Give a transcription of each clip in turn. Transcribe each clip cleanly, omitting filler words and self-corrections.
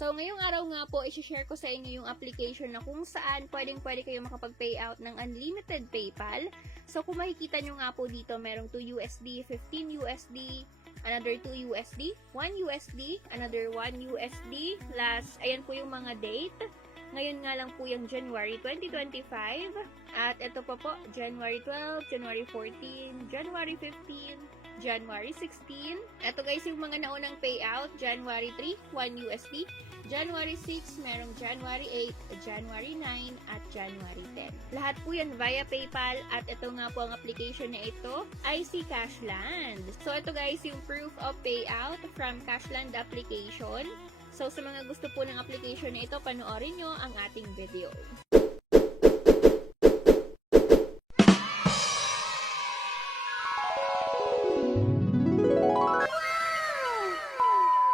So, ngayong araw nga po, i-share ko sa inyo yung application na kung saan pwede kayo makapag-payout ng unlimited PayPal. So, kung makikita nyo nga po dito, merong 2 USD, 15 USD, another 2 USD, 1 USD, another 1 USD, last, ayan po yung mga date. Ngayon nga lang po yung January 2025, at ito po, January 12, January 14, January 15, January 16. Ito guys yung mga naunang payout. January 3, 1 USD. January 6, merong January 8, January 9, at January 10. Lahat po yan via PayPal, at ito nga po ang application na ito ay si Cashland. So ito guys yung proof of payout from Cashland application. So sa mga gusto po ng application na ito, panoorin nyo ang ating video.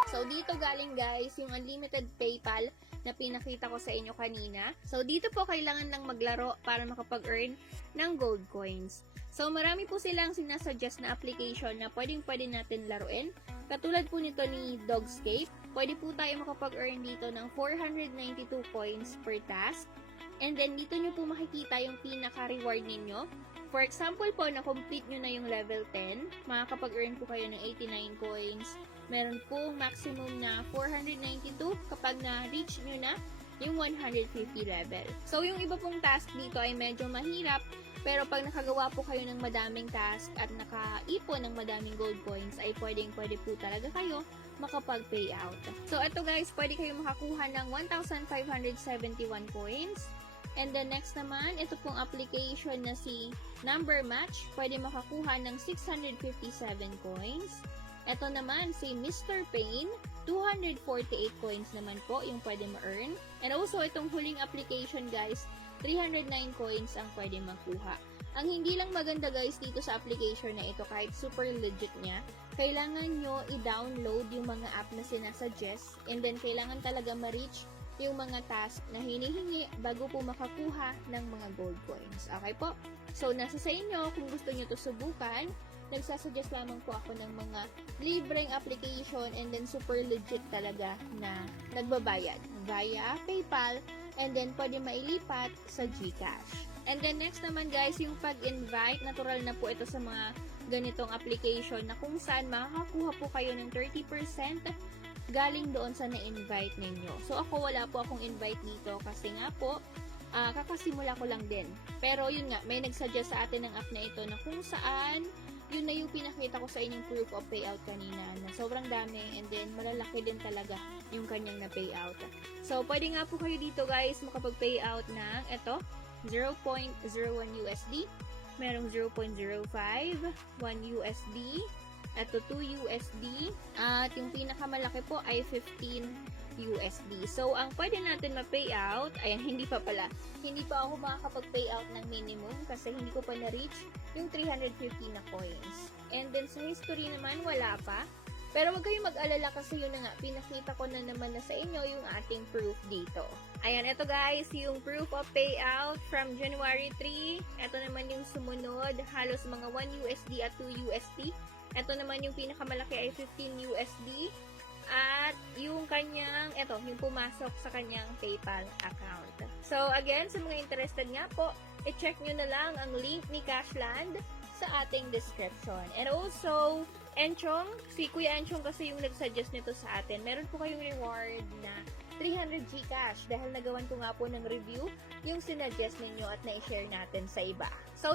So, dito galing guys, yung unlimited PayPal na pinakita ko sa inyo kanina. So, dito po kailangan lang maglaro para makapag-earn ng gold coins. So, marami po silang sinasuggest na application na pwede natin laruin. Katulad po nito ni Dogscape, pwede po tayo makapag-earn dito ng 492 coins per task. And then, dito nyo po makikita yung pinaka-reward ninyo. For example po, na-complete nyo na yung level 10, makakapag-earn po kayo ng 89 coins. Meron pong maximum na 492 kapag na-reach nyo na yung 150 level. So, yung iba pong task dito ay medyo mahirap, pero pag nakagawa po kayo ng madaming task at nakaipon ng madaming gold coins, ay pwede po talaga kayo makapag-payout. So, ito guys, pwede kayo makakuha ng 1,571 coins. And then next naman, ito pong application na si Number Match, pwede makakuha ng 657 coins. Ito naman, si Mr. Pain, 248 coins naman po yung pwede ma-earn. And also, itong huling application guys, 309 coins ang pwede makuha. Ang hindi lang maganda guys dito sa application na ito, kahit super legit niya, kailangan nyo i-download yung mga app na sinasuggest, and then kailangan talaga ma-reach yung mga task na hinihingi bago po makakuha ng mga gold coins. Okay po? So, nasa sa inyo kung gusto nyo to subukan. Nagsasuggest lamang po ako ng mga libreng application and then super legit talaga na nagbabayad via PayPal, and then pwede mailipat sa GCash. And then next naman guys, yung pag-invite, natural na po ito sa mga ganitong application na kung saan makakakuha po kayo ng 30% galing doon sa na-invite ninyo. So ako, wala po akong invite dito kasi nga po, kakasimula ko lang din. Pero yun nga, may nagsuggest sa atin ng app na ito na kung saan yun na yung pinakita ko sa inyong proof of payout kanina na sobrang dami, and then malalaki din talaga yung kanyang na payout. So, pwede nga po kayo dito guys makapag-payout ng ito, 0.01 USD, merong 0.05, 1 USD, ito 2 USD, at yung pinakamalaki po ay 15 USD. So, ang pwede natin ma-payout, ayan, hindi pa ako makakapag-payout ng minimum kasi hindi ko pa na-reach yung 350 na coins. And then, sa history naman, wala pa. Pero wag kayong mag-alala kasi yun na nga, pinakita ko na naman na sa inyo yung ating proof dito. Ayan, ito guys, yung proof of payout from January 3. Ito naman yung sumunod, halos mga 1 USD at 2 USD. Ito naman yung pinakamalaki ay 15 USD. At yung kanyang, ito, yung pumasok sa kanyang PayPal account. So, again, sa mga interested nga po, i-check nyo na lang ang link ni Cashland sa ating description. And also, Enchong, si Kuya Enchong kasi yung nag-suggest nito sa atin. Meron po kayong reward na 300 GCash dahil nagawan ko nga po ng review yung sinuggest ninyo at na-share natin sa iba. So,